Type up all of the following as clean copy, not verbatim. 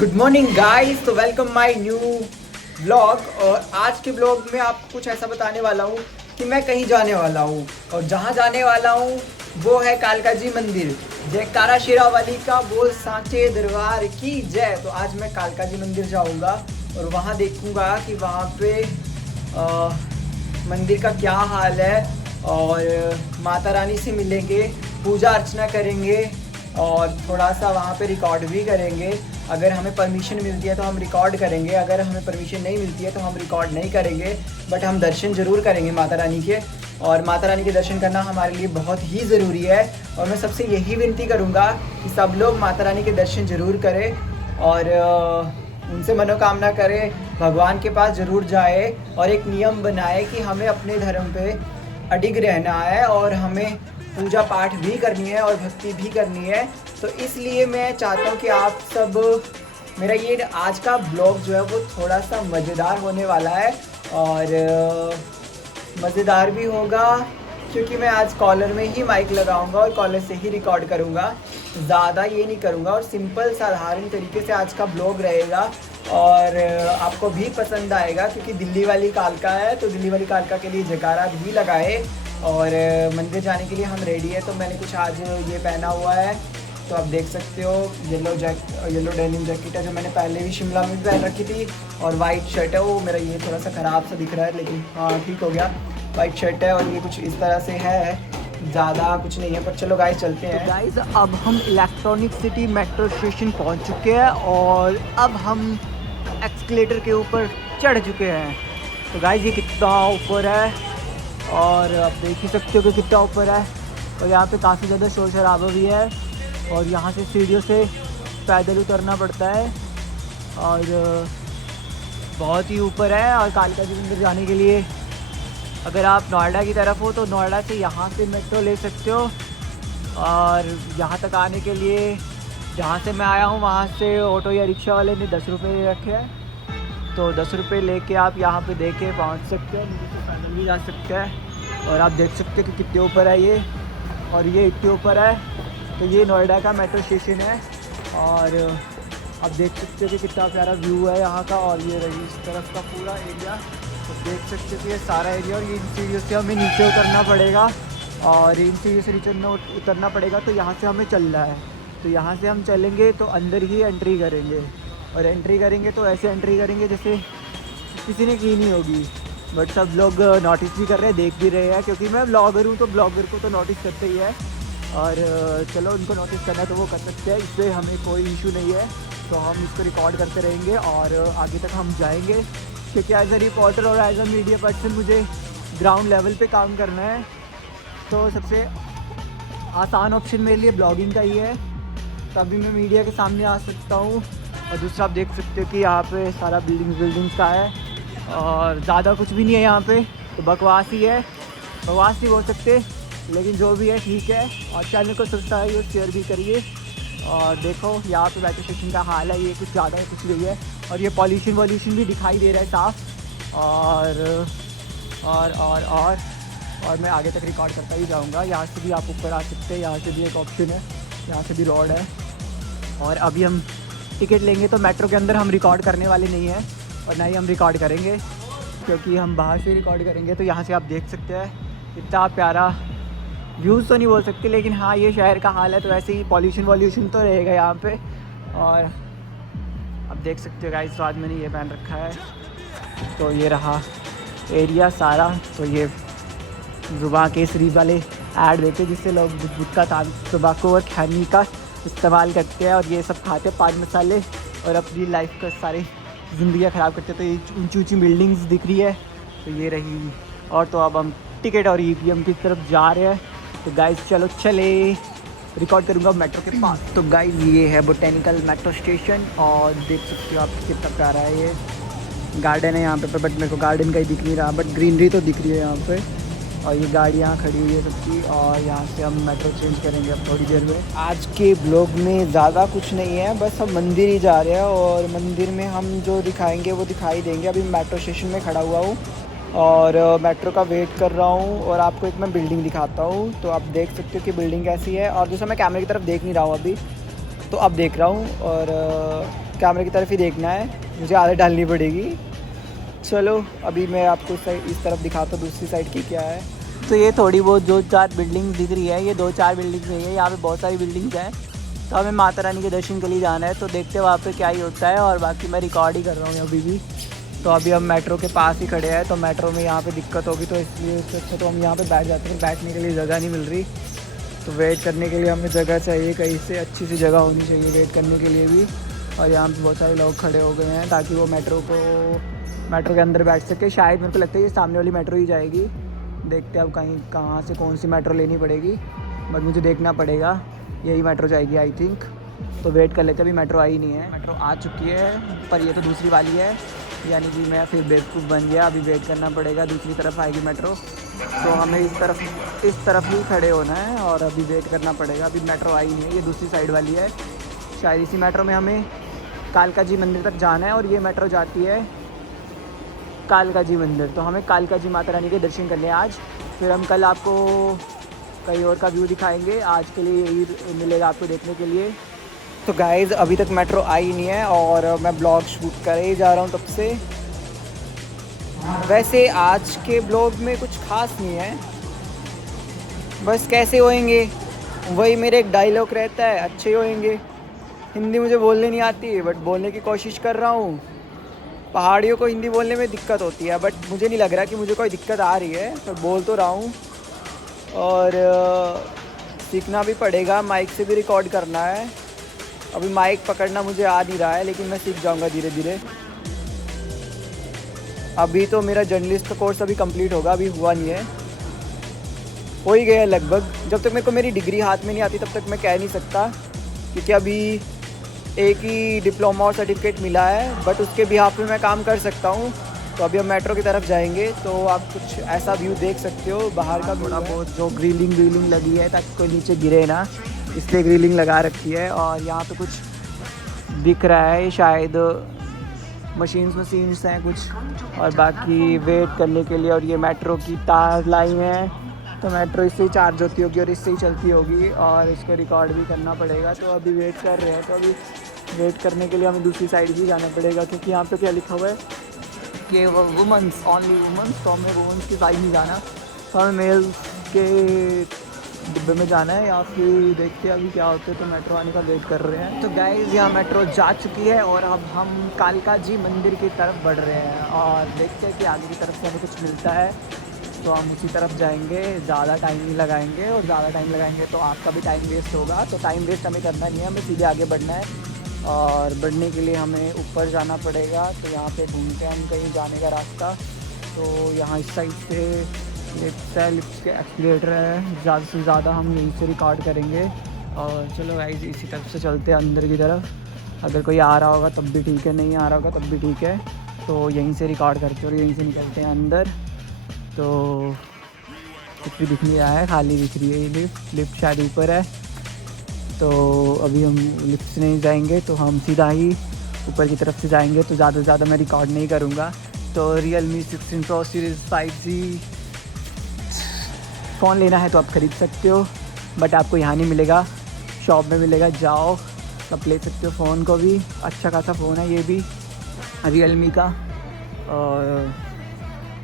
Good morning guys, तो welcome my new blog. और आज के ब्लॉग में आपको कुछ ऐसा बताने वाला हूँ कि मैं कहीं जाने वाला हूँ और जहाँ जाने वाला हूँ वो है कालका जी मंदिर। जयकारा शेरावाली का बोल सांचे दरबार की जय। तो आज मैं कालका जी मंदिर जाऊँगा और वहाँ देखूँगा कि वहाँ पे मंदिर का क्या हाल है और माता रानी से मिलेंगे, पूजा अर्चना करेंगे और थोड़ा सा वहाँ पे रिकॉर्ड भी करेंगे। अगर हमें परमिशन मिलती है तो हम रिकॉर्ड करेंगे, अगर हमें परमिशन नहीं मिलती है तो हम रिकॉर्ड नहीं करेंगे, बट हम दर्शन ज़रूर करेंगे माता रानी के। और माता रानी के दर्शन करना हमारे लिए बहुत ही ज़रूरी है और मैं सबसे यही विनती करूँगा कि सब लोग माता रानी के दर्शन ज़रूर करें और उनसे मनोकामना करें, भगवान के पास ज़रूर जाए और एक नियम बनाए कि हमें अपने धर्म पे अडिग रहना है और हमें पूजा पाठ भी करनी है और भक्ति भी करनी है। तो इसलिए मैं चाहता हूँ कि आप सब, मेरा ये आज का ब्लॉग जो है वो थोड़ा सा मज़ेदार होने वाला है और मज़ेदार भी होगा क्योंकि मैं आज कॉलर में ही माइक लगाऊंगा और कॉलर से ही रिकॉर्ड करूंगा, ज़्यादा ये नहीं करूंगा और सिंपल साधारण तरीके से आज का ब्लॉग रहेगा और आपको भी पसंद आएगा क्योंकि दिल्ली वाली कालका है तो दिल्ली वाली कालका के लिए जयकारा भी लगाए और मंदिर जाने के लिए हम रेडी है। तो मैंने कुछ आज ये पहना हुआ है, तो आप देख सकते हो येलो डेनिम जैकेट है जो मैंने पहले भी शिमला में भी पहन रखी थी और वाइट शर्ट है। वो मेरा ये थोड़ा सा ख़राब सा दिख रहा है लेकिन हाँ ठीक हो गया, वाइट शर्ट है और ये कुछ इस तरह से है, ज़्यादा कुछ नहीं है। पर चलो गाइस चलते हैं। तो गाइस अब हम इलेक्ट्रॉनिक सिटी मेट्रो स्टेशन पहुंच चुके हैं और अब हम एक्सकलेटर के ऊपर चढ़ चुके हैं। तो गाइस ये कितना ऊपर है और आप देख ही सकते हो कि कितना ऊपर है और यहाँ पे काफ़ी ज़्यादा शोर शराबा भी है और यहाँ से सीढ़ियों से पैदल उतरना पड़ता है और बहुत ही ऊपर है। और कालका जी मंदिर जाने के लिए अगर आप नोएडा की तरफ हो तो नोएडा से यहाँ से मेट्रो ले सकते हो और यहाँ तक आने के लिए जहाँ से मैं आया हूँ वहाँ से ऑटो या रिक्शा वाले ने 10 रुपये रखे हैं, तो 10 रुपये लेके आप यहाँ पे दे के पहुँच सकते हो, नीचे से पैदल भी जा सकते हैं। और आप देख सकते हो कि कितने ऊपर है ये और ये इतने ऊपर है। तो ये नोएडा का मेट्रो स्टेशन है और आप देख सकते हो कि कितना प्यारा व्यू है यहाँ का। और ये रही इस तरफ का पूरा एरिया, तो देख सकते हो कि ये सारा एरिया और ये इन सीढ़ियों से हमें नीचे उतरना पड़ेगा और इन सीढ़ियों से नीचे उतरना पड़ेगा। तो यहाँ से हमें चलना है, तो यहाँ से हम चलेंगे तो अंदर ही एंट्री करेंगे और एंट्री करेंगे तो ऐसे एंट्री करेंगे जैसे किसी ने की नहीं होगी, बट सब लोग नोटिस भी कर रहे हैं, देख भी रहे हैं क्योंकि मैं ब्लॉगर हूँ तो ब्लॉगर को तो नोटिस करते ही है और चलो उनको नोटिस करना है तो वो कर सकते हैं, इससे हमें कोई इशू नहीं है। तो हम इसको रिकॉर्ड करते रहेंगे और आगे तक हम जाएंगे क्योंकि एज अ रिपोर्टर और एज अ मीडिया पर्सन मुझे ग्राउंड लेवल पे काम करना है। तो सबसे आसान ऑप्शन मेरे लिए ब्लॉगिंग का ही है, तभी मैं मीडिया के सामने आ सकता हूँ। और दूसरा आप देख सकते हो कि यहाँ पे सारा बिल्डिंग्स का है और ज़्यादा कुछ भी नहीं है यहाँ पे, तो बकवास ही है, बकवास नहीं बोल सकते लेकिन जो भी है ठीक है। और चैनल को सब्सक्राइब और शेयर भी करिए। और देखो यहाँ पे मेट्रो स्टेशन का हाल है, ये कुछ ज़्यादा कुछ नहीं है और ये पॉल्यूशन भी दिखाई दे रहा है साफ। और मैं आगे तक रिकॉर्ड करता ही जाऊँगा। यहाँ से भी आप ऊपर आ सकते हैं, यहाँ से भी एक ऑप्शन है, यहाँ से भी रोड है। और अभी हम टिकट लेंगे तो मेट्रो के अंदर हम रिकॉर्ड करने वाले नहीं हैं और ना ही हम रिकॉर्ड करेंगे क्योंकि हम बाहर से रिकॉर्ड करेंगे। तो यहाँ से आप देख सकते हैं इतना प्यारा व्यूज़ तो नहीं बोल सकते लेकिन हाँ ये शहर का हाल है, तो वैसे ही पॉल्यूशन तो रहेगा यहाँ पे। और आप देख सकते हो गाइस, बाद मैंने ये पहन रखा है, तो ये रहा एरिया सारा। तो ये जुबान केसरी वाले ऐड देते जिससे लोग गुटखा तंबाकू और खैनी का इस्तेमाल करते हैं और ये सब खाते हैं पान मसाले और अपनी लाइफ का सारी ज़िंदगी ख़राब करते हैं। तो ये ऊंची ऊंची बिल्डिंग्स दिख रही है, तो ये रही। और तो अब हम टिकट और ईवीएम की तरफ जा रहे हैं। तो गाइस चलो चले, रिकॉर्ड करूँगा मेट्रो के पास। तो गाइस ये है बोटेनिकल मेट्रो स्टेशन और देख सकते हो आप कितना प्यारा है। ये गार्डन है यहाँ पे, बट मेरे को गार्डन का ही दिख नहीं रहा, बट ग्रीनरी तो दिख रही है यहाँ पे। और ये गाड़ियाँ खड़ी हुई है सबकी और यहाँ से हम मेट्रो चेंज करेंगे अब थोड़ी देर में। आज के ब्लॉग में ज़्यादा कुछ नहीं है, बस हम मंदिर ही जा रहे हैं और मंदिर में हम जो दिखाएंगे वो दिखाई देंगे। अभी मेट्रो स्टेशन में खड़ा हुआ हूँ और मेट्रो का वेट कर रहा हूँ और आपको एक मैं बिल्डिंग दिखाता हूँ। तो आप देख सकते हो कि बिल्डिंग कैसी है और दूसरा मैं कैमरे की तरफ देख नहीं रहा हूँ अभी, तो अब देख रहा हूँ। और कैमरे की तरफ ही देखना है, मुझे आदत डालनी पड़ेगी। चलो अभी मैं आपको इस तरफ दिखाता हूँ दूसरी साइड की क्या है। तो ये थोड़ी बहुत जो 4 बिल्डिंग्स दिख रही है, ये 2-4 बिल्डिंग्स नहीं है, यहाँ पे बहुत सारी बिल्डिंग्स हैं। तो हमें माता रानी के दर्शन के लिए जाना है, तो देखते हैं वहाँ पे क्या ही होता है। और बाकी मैं रिकॉर्ड ही कर रहा हूँ अभी भी। तो अभी हम मेट्रो के पास ही खड़े हैं, तो मेट्रो में यहाँ पे दिक्कत होगी, तो इसलिए उससे अच्छा तो हम यहाँ पे बैठ जाते हैं। बैठने के लिए जगह नहीं मिल रही, तो वेट करने के लिए हमें जगह चाहिए, कहीं से अच्छी सी जगह होनी चाहिए वेट करने के लिए भी। और यहाँ पे बहुत सारे लोग खड़े हो गए हैं ताकि वो मेट्रो के अंदर बैठ सके। शायद मेरे को लगता है ये सामने वाली मेट्रो ही जाएगी। देखते हैं अब कहाँ से कौन सी मेट्रो लेनी पड़ेगी, बट मुझे देखना पड़ेगा। यही मेट्रो जाएगी आई थिंक, तो वेट कर लेते। अभी मेट्रो आई नहीं है, मेट्रो आ चुकी है पर ये तो दूसरी वाली है, यानी कि मैं फिर बेवकूफ़ बन गया। अभी वेट करना पड़ेगा, दूसरी तरफ आएगी मेट्रो, तो हमें इस तरफ ही खड़े होना है और अभी वेट करना पड़ेगा। अभी मेट्रो आई नहीं है, ये दूसरी साइड वाली है। शायद इसी मेट्रो में हमें कालका जी मंदिर तक जाना है, और ये मेट्रो जाती है कालका जी मंदिर। तो हमें कालका जी माता रानी के दर्शन करने हैं आज। फिर हम कल आपको कहीं और का व्यू दिखाएंगे, आज के लिए यही मिलेगा आपको देखने के लिए। तो गाइज़ अभी तक मेट्रो आई नहीं है और मैं ब्लॉग शूट कर ही जा रहा हूँ तब से। वैसे आज के ब्लॉग में कुछ खास नहीं है, बस कैसे होएंगे वही मेरे एक डायलॉग रहता है, अच्छे होएंगे। हिंदी मुझे बोलने नहीं आती, बट बोलने की कोशिश कर रहा हूँ। पहाड़ियों को हिंदी बोलने में दिक्कत होती है, बट मुझे नहीं लग रहा कि मुझे कोई दिक्कत आ रही है, पर बोल तो रहा हूँ। और सीखना भी पड़ेगा, माइक से भी रिकॉर्ड करना है। अभी माइक पकड़ना मुझे आ नहीं रहा है, लेकिन मैं सीख जाऊंगा धीरे धीरे। अभी तो मेरा जर्नलिस्ट का कोर्स अभी कंप्लीट होगा, अभी हुआ नहीं है, हो ही गया लगभग। जब तक मेरे को मेरी डिग्री हाथ में नहीं आती तब तक मैं कह नहीं सकता, क्योंकि अभी एक ही डिप्लोमा और सर्टिफिकेट मिला है, बट उसके बिहाफ में मैं काम कर सकता हूँ। तो अभी हम मेट्रो की तरफ जाएंगे, तो आप कुछ ऐसा व्यू देख सकते हो बाहर का। थोड़ा बहुत जो ग्रिलिंग लगी है ताकि कोई नीचे गिरे ना, इसलिए ग्रिलिंग लगा रखी है। और यहाँ पे कुछ दिख रहा है, शायद मशीन्स हैं कुछ, और बाकी वेट करने के लिए। और ये मेट्रो की तार लाइन है, तो मेट्रो इससे ही चार्ज होती होगी और इससे ही चलती होगी, और इसको रिकॉर्ड भी करना पड़ेगा। तो अभी वेट कर रहे हैं, तो अभी वेट करने के लिए हमें दूसरी साइड भी जाना पड़ेगा, क्योंकि यहाँ पे क्या लिखा हुआ है कि वुमेंस ओनली वुमेंस, तो हमें वुमेंस की साइड नहीं जाना, तो हमें मेल्स के डिब्बे में जाना है। या फिर देखते हैं अभी क्या होता है, तो मेट्रो आने का वेट कर रहे हैं। तो गाइज़ यहाँ मेट्रो जा चुकी है और अब हम कालका जी मंदिर की तरफ बढ़ रहे हैं, और देखते हैं कि आगे की तरफ से हमें कुछ मिलता है तो हम उसी तरफ जाएंगे। ज़्यादा टाइम नहीं लगाएंगे, और ज़्यादा टाइम लगाएंगे तो आपका भी टाइम वेस्ट होगा। तो टाइम वेस्ट हमें करना नहीं है, हमें सीधे आगे बढ़ना है। और बढ़ने के लिए हमें ऊपर जाना पड़ेगा, तो यहाँ पे घूमते हैं हम कहीं जाने का रास्ता। तो यहाँ इस साइड से लिफ्ट के एक्सीलेटर है, ज़्यादा से ज़्यादा हम यहीं से रिकॉर्ड करेंगे। और चलो गाइस इसी तरफ से चलते हैं अंदर की तरफ। अगर कोई आ रहा होगा तब भी ठीक है, नहीं आ रहा होगा तब भी ठीक है। तो यहीं से रिकॉर्ड करते हैं और यहीं से निकलते हैं अंदर। तो कुछ भी दिख नहीं रहा है, खाली दिख रही है ये लिफ्ट शायद ऊपर है। तो अभी हम लिफ्ट से नहीं जाएंगे, तो हम सीधा ही ऊपर की तरफ से जाएंगे। तो ज़्यादा से ज़्यादा मैं रिकॉर्ड नहीं करूँगा। तो Realme 16 Pro series 5G phone लेना है तो आप ख़रीद सकते हो, बट आपको यहाँ नहीं मिलेगा, शॉप में मिलेगा। जाओ तब ले सकते हो फ़ोन को भी, अच्छा खासा फ़ोन है ये भी Realme का। और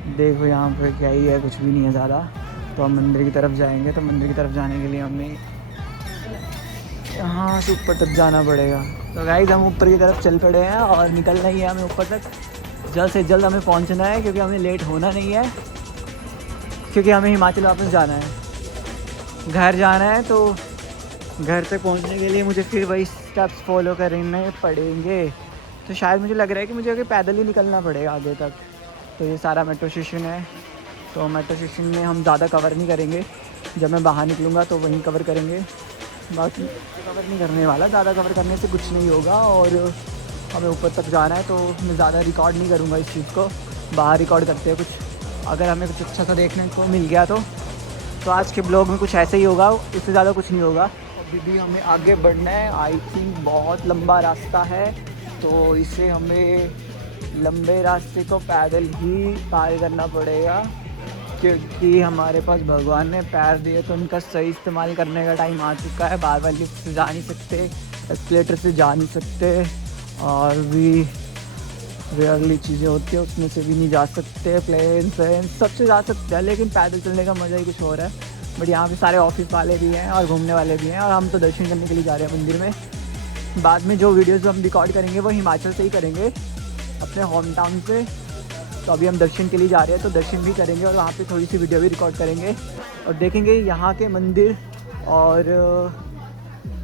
देखो यहाँ पे क्या ही है, कुछ भी नहीं है ज़्यादा। तो हम मंदिर की तरफ जाएंगे, तो मंदिर की तरफ जाने के लिए हमें यहाँ से ऊपर तक जाना पड़ेगा। तो गाइस हम ऊपर की तरफ चल पड़े हैं और निकलना ही है हमें ऊपर तक। जल्द से जल्द हमें पहुँचना है, क्योंकि हमें लेट होना नहीं है, क्योंकि हमें हिमाचल वापस जाना है, घर जाना है। तो घर तक पहुँचने के लिए मुझे फिर वही स्टेप्स फॉलो करने पड़ेंगे। तो शायद मुझे लग रहा है कि मुझे आगे पैदल ही निकलना पड़ेगा आगे तक। तो ये सारा मेट्रो स्टेशन है, तो मेट्रो स्टेशन में हम ज़्यादा कवर नहीं करेंगे, जब मैं बाहर निकलूँगा तो वहीं कवर करेंगे। बाकी कवर नहीं करने वाला, ज़्यादा कवर करने से कुछ नहीं होगा। और हमें ऊपर तक जाना है, तो मैं ज़्यादा रिकॉर्ड नहीं करूँगा इस चीज़ को, बाहर रिकॉर्ड करते हैं कुछ। अगर हमें कुछ अच्छा सा देखने को मिल गया तो आज के ब्लॉग में कुछ ऐसे ही होगा, इससे ज़्यादा कुछ नहीं होगा। अभी भी हमें आगे बढ़ना है, आई थिंक बहुत लंबा रास्ता है, तो इसे हमें लंबे रास्ते को पैदल ही पार करना पड़ेगा, क्योंकि हमारे पास भगवान ने पैर दिए तो उनका सही इस्तेमाल करने का टाइम आ चुका है। बार बार लिफ्ट से जा नहीं सकते, एस्केलेटर से जा नहीं सकते, और भी रेयरली चीज़ें होती है उसमें से भी नहीं जा सकते। प्लेन ट्रेन सबसे जा सकते हैं, लेकिन पैदल चलने का मज़ा ही कुछ और है। बट यहाँ पे सारे ऑफिस वाले भी हैं और घूमने वाले भी हैं, और हम तो दर्शन करने के लिए जा रहे हैं मंदिर में। बाद में जो वीडियोज़ हम रिकॉर्ड करेंगे वो हिमाचल से ही करेंगे, अपने होम टाउन से। तो अभी हम दर्शन के लिए जा रहे हैं, तो दर्शन भी करेंगे और वहाँ पे थोड़ी सी वीडियो भी रिकॉर्ड करेंगे और देखेंगे यहाँ के मंदिर और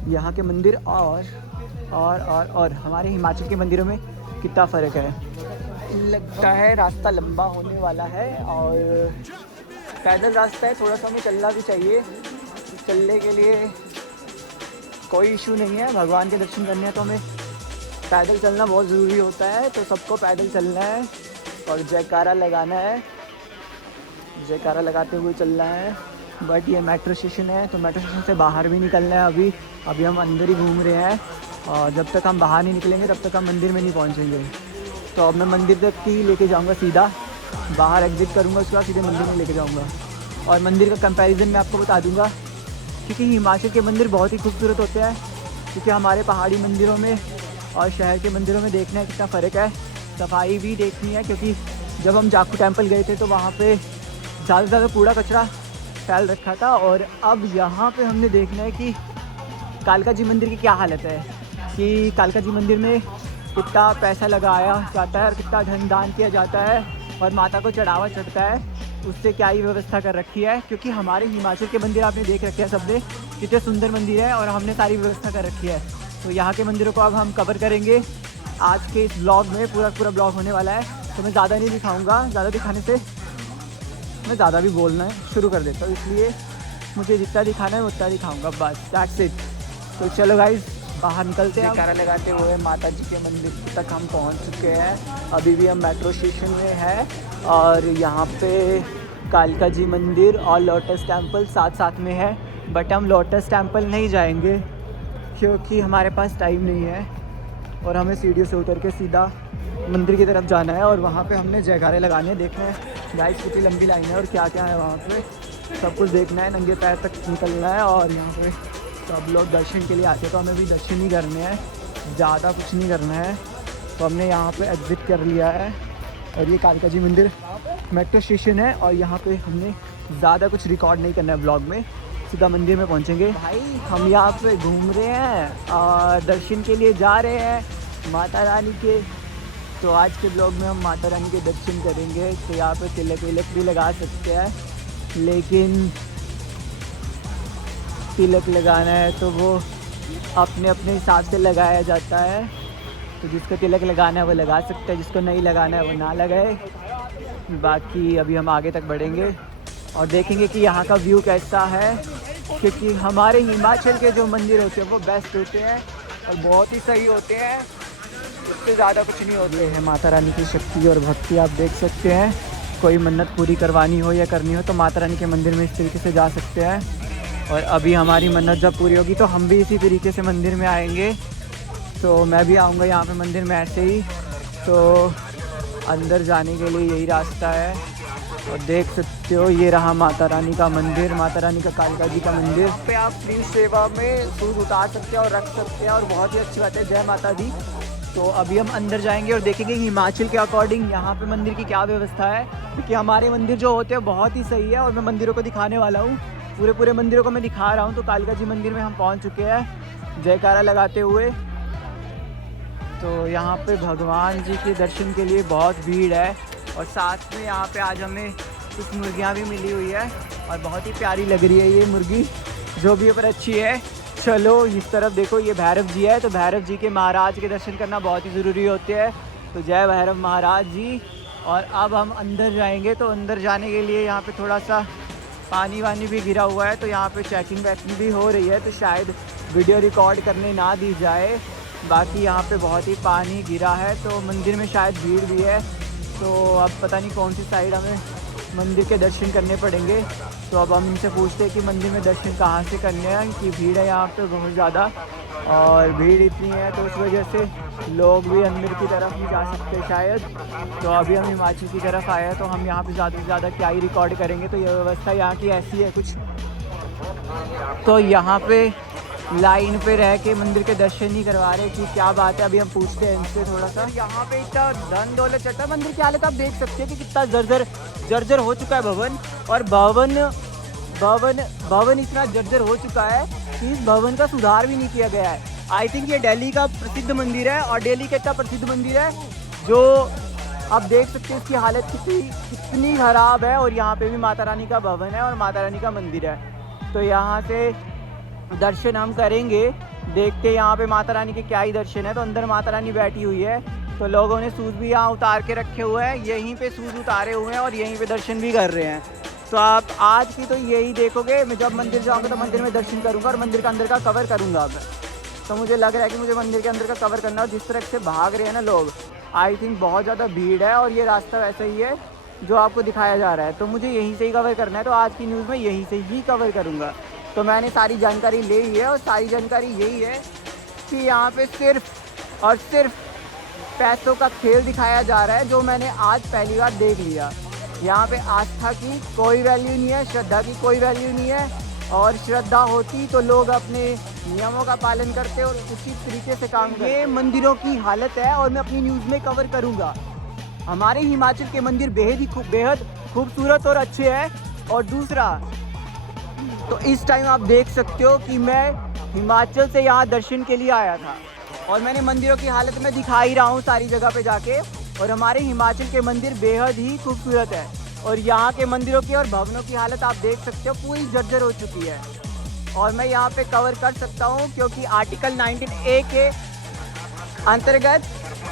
यहाँ के मंदिर और हमारे हिमाचल के मंदिरों में कितना फ़र्क है। लगता है रास्ता लंबा होने वाला है और पैदल रास्ता है, थोड़ा सा हमें चलना भी चाहिए। चलने के लिए कोई इशू नहीं है, भगवान के दर्शन करने हैं तो हमें पैदल चलना बहुत ज़रूरी होता है। तो सबको पैदल चलना है और जयकारा लगाना है, जयकारा लगाते हुए चलना है। बट ये मेट्रो स्टेशन है तो मेट्रो स्टेशन से बाहर भी निकलना है। अभी हम अंदर ही घूम रहे हैं और जब तक हम बाहर नहीं निकलेंगे तब तक हम मंदिर में नहीं पहुंचेंगे। तो अब मैं मंदिर तक ही लेके जाऊंगा, सीधा बाहर एग्जिट करूंगा, उसके बाद सीधे मंदिर में लेके जाऊंगा। और मंदिर का कंपैरिजन मैं आपको बता दूंगा, क्योंकि हिमाचल के मंदिर बहुत ही खूबसूरत होते हैं। क्योंकि हमारे पहाड़ी मंदिरों में और शहर के मंदिरों में देखना है कितना फ़र्क है। सफाई भी देखनी है, क्योंकि जब हम जाखू टेम्पल गए थे तो वहाँ पे ज़्यादा से ज़्यादा कूड़ा कचरा फैल रखा था। और अब यहाँ पे हमने देखना है कि कालका जी मंदिर की क्या हालत है, कि कालका जी मंदिर में कितना पैसा लगाया जाता है और कितना धन दान किया जाता है और माता को चढ़ावा चढ़ता है, उससे क्या ही व्यवस्था कर रखी है। क्योंकि हमारे हिमाचल के मंदिर आपने देख रखे हैं सबने, कितने सुंदर मंदिर है और हमने सारी व्यवस्था कर रखी है। तो यहाँ के मंदिरों को अब हम कवर करेंगे आज के इस ब्लॉग में। पूरा ब्लॉग होने वाला है, तो मैं ज़्यादा नहीं दिखाऊँगा, ज़्यादा दिखाने से मैं ज़्यादा भी बोलना है शुरू कर देता हूँ, इसलिए मुझे जितना दिखाना है उतना दिखाऊँगा, बस दैट्स इट। तो चलो गाइस बाहर निकलते हैं। जयकारा लगाते हुए माता जी के मंदिर तक हम पहुंच चुके हैं। अभी भी हम मेट्रो स्टेशन में हैं और यहाँ पे कालका जी मंदिर और लोटस टेम्पल साथ साथ में है। बट हम लोटस टेम्पल नहीं जाएंगे क्योंकि हमारे पास टाइम नहीं है और हमें सीढ़ियों से उतर के सीधा मंदिर की तरफ जाना है और वहाँ पे हमने जयकारे लगाने हैं। देखना है गाइस कितनी लंबी लाइन है और क्या क्या है वहाँ पे, सब कुछ देखना है। नंगे पैर तक निकलना है और यहाँ पे सब लोग दर्शन के लिए आते हैं, तो हमें भी दर्शन ही करने हैं, ज़्यादा कुछ नहीं करना है। तो हमने यहाँ पे एग्ज़िट कर लिया है और ये कालका जी मंदिर मेट्रो स्टेशन है और यहाँ पे हमने ज़्यादा कुछ रिकॉर्ड नहीं करना है ब्लॉग में, सीधा मंदिर में पहुँचेंगे। भाई हम यहाँ पे घूम रहे हैं और दर्शन के लिए जा रहे हैं माता रानी के। तो आज के ब्लॉग में हम माता रानी के दर्शन करेंगे। तो यहाँ पे तिलक विलक भी लगा सकते हैं, लेकिन तिलक लगाना है तो वो अपने अपने हिसाब से लगाया जाता है। तो जिसको तिलक लगाना है वो लगा सकता है, जिसको नहीं लगाना है वो ना लगाए। बाकी अभी हम आगे तक बढ़ेंगे और देखेंगे कि यहाँ का व्यू कैसा है, क्योंकि हमारे हिमाचल के जो मंदिर होते हैं वो बेस्ट होते हैं और बहुत ही सही होते हैं, इससे ज़्यादा कुछ नहीं होते हैं। माता रानी की शक्ति और भक्ति आप देख सकते हैं। कोई मन्नत पूरी करवानी हो या करनी हो तो माता रानी के मंदिर में इस तरीके से जा सकते हैं। और अभी हमारी मन्नत जब पूरी होगी तो हम भी इसी तरीके से मंदिर में आएंगे। तो मैं भी आऊँगा यहाँ पे मंदिर में ऐसे ही। तो अंदर जाने के लिए यही रास्ता है और देख सकते हो ये रहा माता रानी का मंदिर, माता रानी का कालका जी का मंदिर। पे आप फ्री सेवा में दूध उतार सकते हैं और रख सकते हैं और बहुत ही अच्छी बात है, जय माता दी। तो अभी हम अंदर जाएंगे और देखेंगे हिमाचल के अकॉर्डिंग यहाँ पे मंदिर की क्या व्यवस्था है, क्योंकि हमारे मंदिर जो होते हैं बहुत ही सही है और मैं मंदिरों को दिखाने वाला हूँ। पूरे मंदिरों को मैं दिखा रहा हूँ। तो कालका जी मंदिर में हम पहुँच चुके हैं जयकारा लगाते हुए। तो यहाँ पे भगवान जी के दर्शन के लिए बहुत भीड़ है और साथ में यहाँ पे आज हमें कुछ मुर्गियाँ भी मिली हुई है और बहुत ही प्यारी लग रही है ये मुर्गी, जो भी पर अच्छी है। चलो इस तरफ देखो, ये भैरव जी है, तो भैरव जी के महाराज के दर्शन करना बहुत ही ज़रूरी होते हैं। तो जय भैरव महाराज जी। और अब हम अंदर जाएंगे, तो अंदर जाने के लिए यहाँ पे थोड़ा सा पानी वानी भी गिरा हुआ है, तो यहाँ पे चेकिंग वैकिंग भी हो रही है, तो शायद वीडियो रिकॉर्ड करने ना दी जाए। बाकी यहाँ पे बहुत ही पानी गिरा है, तो मंदिर में शायद भीड़ भी है। तो अब पता नहीं कौन सी साइड हमें मंदिर के दर्शन करने पड़ेंगे। तो अब हम इनसे पूछते हैं कि मंदिर में दर्शन कहाँ से करने हैं, कि भीड़ है यहाँ पे बहुत ज़्यादा और भीड़ इतनी है तो उस वजह से लोग भी अंदर की तरफ नहीं जा सकते शायद। तो अभी हम हिमाचल की तरफ आए हैं, तो हम यहाँ पे ज़्यादा से ज़्यादा क्या ही रिकॉर्ड करेंगे। तो ये व्यवस्था यहाँ की ऐसी है कुछ। तो यहाँ पे लाइन पे रह के मंदिर के दर्शन नहीं करवा रहे कि क्या बात है। अभी हम पूछते हैं इनसे थोड़ा सा। यहाँ पे इतना धन दौलत चढ़ता है, मंदिर की हालत आप देख सकते हैं कि कितना जर्जर हो चुका है भवन। और भवन इतना जर्जर हो चुका है कि इस भवन का सुधार भी नहीं किया गया है। आई थिंक ये दिल्ली का प्रसिद्ध मंदिर है, और दिल्ली का इतना प्रसिद्ध मंदिर है जो आप देख सकते हैं इसकी हालत कितनी ख़राब है। और यहाँ पे भी माता रानी का भवन है और माता रानी का मंदिर है। तो यहाँ से दर्शन हम करेंगे, देखते हैं यहाँ पे माता रानी के क्या ही दर्शन है। तो अंदर माता रानी बैठी हुई है, तो लोगों ने शूज़ भी यहाँ उतार के रखे हुए हैं, यहीं पे शूज़ उतारे हुए हैं और यहीं पे दर्शन भी कर रहे हैं। तो आप आज की तो यही देखोगे। मैं जब मंदिर जाऊँगा तो मंदिर में दर्शन करूँगा और मंदिर के अंदर का कवर करूँगा। अब तो मुझे लग रहा है कि मुझे मंदिर के अंदर का कवर करना है। और जिस तरह से भाग रहे हैं ना लोग, आई थिंक बहुत ज़्यादा भीड़ है। और ये रास्ता वैसा ही है जो आपको दिखाया जा रहा है, तो मुझे यहीं से ही कवर करना है। तो आज की न्यूज़ में यहीं से ही कवर करूँगा। तो मैंने सारी जानकारी ले ली है, और सारी जानकारी यही है कि यहाँ पे सिर्फ और सिर्फ पैसों का खेल दिखाया जा रहा है, जो मैंने आज पहली बार देख लिया। यहाँ पे आस्था की कोई वैल्यू नहीं है, श्रद्धा की कोई वैल्यू नहीं है। और श्रद्धा होती तो लोग अपने नियमों का पालन करते और उसी तरीके से काम करते। ये मंदिरों की हालत है और मैं अपनी न्यूज़ में कवर करूँगा। हमारे हिमाचल के मंदिर बेहद खूबसूरत और अच्छे हैं। और दूसरा, तो इस टाइम आप देख सकते हो कि मैं हिमाचल से यहाँ दर्शन के लिए आया था, और मैंने मंदिरों की हालत में दिखा ही रहा हूँ सारी जगह पे जाके। और हमारे हिमाचल के मंदिर बेहद ही खूबसूरत है, और यहाँ के मंदिरों की और भवनों की हालत आप देख सकते हो पूरी जर्जर हो चुकी है। और मैं यहाँ पे कवर कर सकता हूँ क्योंकि आर्टिकल 19A के अंतर्गत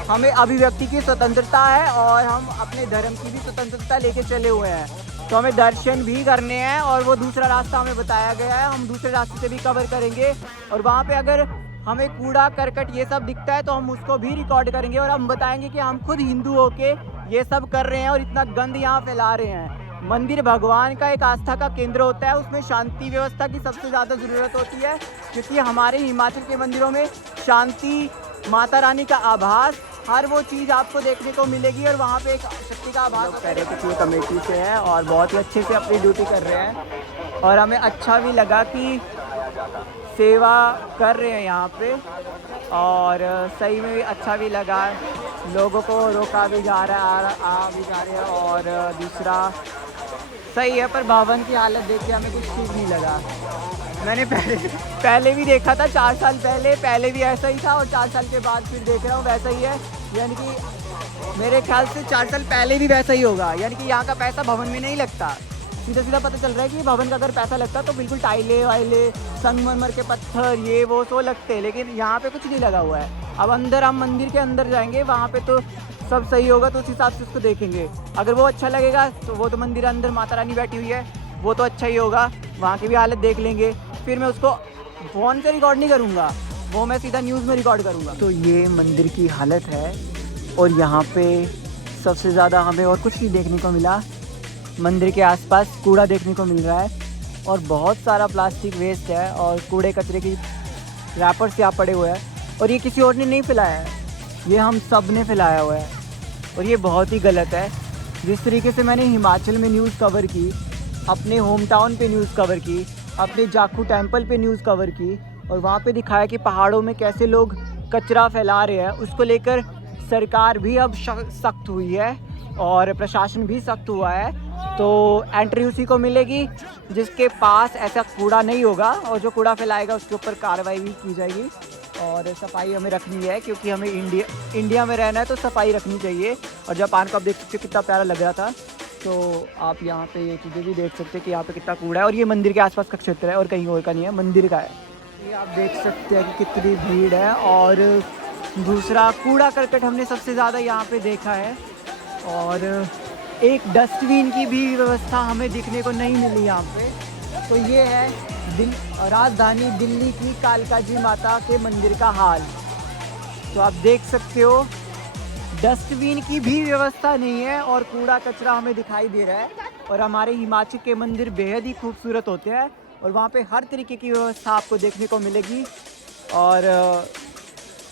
हमें अभिव्यक्ति की स्वतंत्रता है, और हम अपने धर्म की भी स्वतंत्रता लेके चले हुए हैं। तो हमें दर्शन भी करने हैं, और वो दूसरा रास्ता हमें बताया गया है, हम दूसरे रास्ते से भी कवर करेंगे। और वहाँ पे अगर हमें कूड़ा करकट ये सब दिखता है तो हम उसको भी रिकॉर्ड करेंगे, और हम बताएंगे कि हम खुद हिंदू होके ये सब कर रहे हैं और इतना गंद यहाँ फैला रहे हैं। मंदिर भगवान का एक आस्था का केंद्र होता है, उसमें शांति व्यवस्था की सबसे ज़्यादा ज़रूरत होती है, क्योंकि हमारे हिमाचल के मंदिरों में शांति, माता रानी का आभास, हर वो चीज़ आपको देखने को मिलेगी। और वहाँ पे एक शक्ति का आभास कह रहे कि कमेटी से है और बहुत ही अच्छे से अपनी ड्यूटी कर रहे हैं। और हमें अच्छा भी लगा कि सेवा कर रहे हैं यहाँ पे, और सही में भी अच्छा भी लगा। लोगों को रोका भी जा रहा है, आ भी जा रहे हैं। और दूसरा सही है, पर भवन की हालत देख के हमें कुछ ठीक नहीं लगा। मैंने पहले भी देखा था 4 साल पहले भी ऐसा ही था, और 4 साल के बाद फिर देख रहा हूँ वैसा ही है। यानी कि मेरे ख्याल से 4 साल पहले भी वैसा ही होगा। यानी कि यहाँ का पैसा भवन में नहीं लगता। सीधा सीधा पता चल रहा है कि भवन का अगर पैसा लगता तो बिल्कुल टाइले वाइले, संगमरमर के पत्थर, ये वो सो लगते हैं, लेकिन यहाँ पे कुछ नहीं लगा हुआ है। अब अंदर हम मंदिर के अंदर जाएंगे, वहाँ पे तो सब सही होगा, तो उस हिसाब से उसको देखेंगे। अगर वो अच्छा लगेगा तो वो तो मंदिर अंदर माता रानी बैठी हुई है, वो तो अच्छा ही होगा, वहाँ की भी हालत देख लेंगे। फिर मैं उसको फ़ोन से रिकॉर्ड नहीं करूँगा, वो मैं सीधा न्यूज़ में रिकॉर्ड करूँगा। तो ये मंदिर की हालत है, और यहाँ पे सबसे ज़्यादा हमें और कुछ नहीं देखने को मिला। मंदिर के आसपास कूड़ा देखने को मिल रहा है, और बहुत सारा प्लास्टिक वेस्ट है, और कूड़े कचरे की रैपर्स यहाँ पड़े हुए हैं। और ये किसी और ने नहीं फैलाया है, ये हम सब ने फैलाया हुआ है, और ये बहुत ही गलत है। जिस तरीके से मैंने हिमाचल में न्यूज़ कवर की, अपने होम टाउन पे न्यूज़ कवर की, अपने जाखू टेम्पल पे न्यूज़ कवर की, और वहाँ पे दिखाया कि पहाड़ों में कैसे लोग कचरा फैला रहे हैं, उसको लेकर सरकार भी अब सख्त हुई है और प्रशासन भी सख्त हुआ है। तो एंट्री उसी को मिलेगी जिसके पास ऐसा कूड़ा नहीं होगा, और जो कूड़ा फैलाएगा उसके ऊपर कार्रवाई भी की जाएगी। और सफाई हमें रखनी है, क्योंकि हमें इंडिया में रहना है, तो सफाई रखनी चाहिए। और जापान को आप देख सकते हो कितना प्यारा लग रहा था। तो आप यहाँ पे ये चीज़ें भी देख सकते हैं कि यहाँ पे कितना कूड़ा है, और ये मंदिर के आसपास का क्षेत्र है और कहीं और का नहीं है, मंदिर का है। ये आप देख सकते हैं कि कितनी भीड़ है। और दूसरा, कूड़ा करकट हमने सबसे ज़्यादा यहाँ पे देखा है, और एक डस्टबिन की भी व्यवस्था हमें दिखने को नहीं मिली यहाँ पे। तो ये है राजधानी दिल्ली की कालका जी माता के मंदिर का हाल। तो आप देख सकते हो डस्टबिन की भी व्यवस्था नहीं है, और कूड़ा कचरा हमें दिखाई दे रहा है। और हमारे हिमाचल के मंदिर बेहद ही खूबसूरत होते हैं, और वहाँ पे हर तरीके की व्यवस्था आपको देखने को मिलेगी। और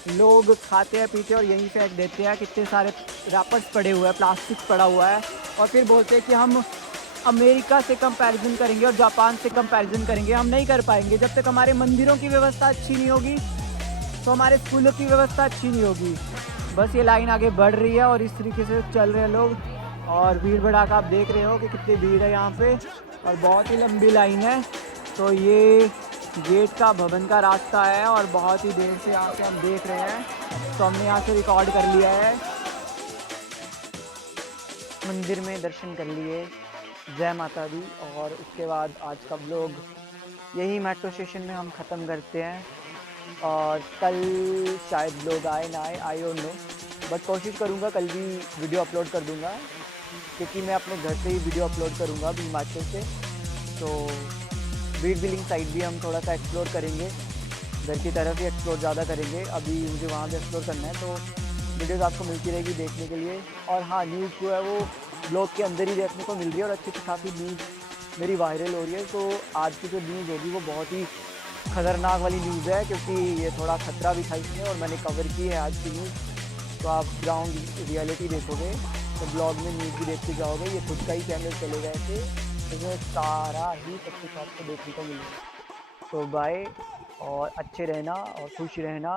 लोग खाते हैं पीते और यहीं फेंक देते हैं। कितने सारे रैपर्स पड़े हुए हैं, प्लास्टिक पड़ा हुआ है, और फिर बोलते हैं कि हम अमेरिका से कंपैरिजन करेंगे और जापान से कंपैरिजन करेंगे, हम नहीं कर पाएंगे। जब तक हमारे मंदिरों की व्यवस्था अच्छी नहीं होगी तो हमारे स्कूलों की व्यवस्था अच्छी नहीं होगी। बस ये लाइन आगे बढ़ रही है और इस तरीके से चल रहे हैं लोग, और भीड़ भड़ाका आप देख रहे हो कि कितनी भीड़ है यहाँ पे, और बहुत ही लंबी लाइन है। तो ये गेट का भवन का रास्ता है और बहुत ही देर से यहाँ से हम देख रहे हैं, तो हमने यहाँ से रिकॉर्ड कर लिया है। मंदिर में दर्शन कर लिए, जय माता दी, और उसके बाद आज का व्लॉग यही मेट्रो स्टेशन में हम ख़त्म करते हैं। और कल शायद लोग आए ना आए, आई डोंट नो, बट कोशिश करूँगा कल भी वीडियो अपलोड कर दूँगा, क्योंकि मैं अपने घर से ही वीडियो अपलोड करूँगा अभी हिमाचल से। तो बीट बिलिंग साइड भी हम थोड़ा सा एक्सप्लोर करेंगे, घर की तरफ ही एक्सप्लोर ज़्यादा करेंगे, अभी मुझे वहाँ भी एक्सप्लोर करना है। तो वीडियोज़ आपको मिलती रहेगी देखने के लिए। और हाँ, न्यूज़ जो है वो ब्लॉग के अंदर ही देखने को मिल रही है और अच्छी खासी न्यूज़ मेरी वायरल हो रही है। तो आज की जो न्यूज़ होगी वो बहुत ही ख़तरनाक वाली न्यूज़ है, क्योंकि ये थोड़ा ख़तरा भी था इसमें और मैंने कवर की है आज की न्यूज़। तो आप ग्राउंड रियलिटी देखोगे तो ब्लॉग में न्यूज़ भी देखते जाओगे। ये खुद का ही चैनल चलेगा ऐसे, इसमें सारा ही सब कुछ आपको देखने को मिलेगा। तो बाय, और अच्छे रहना और खुश रहना।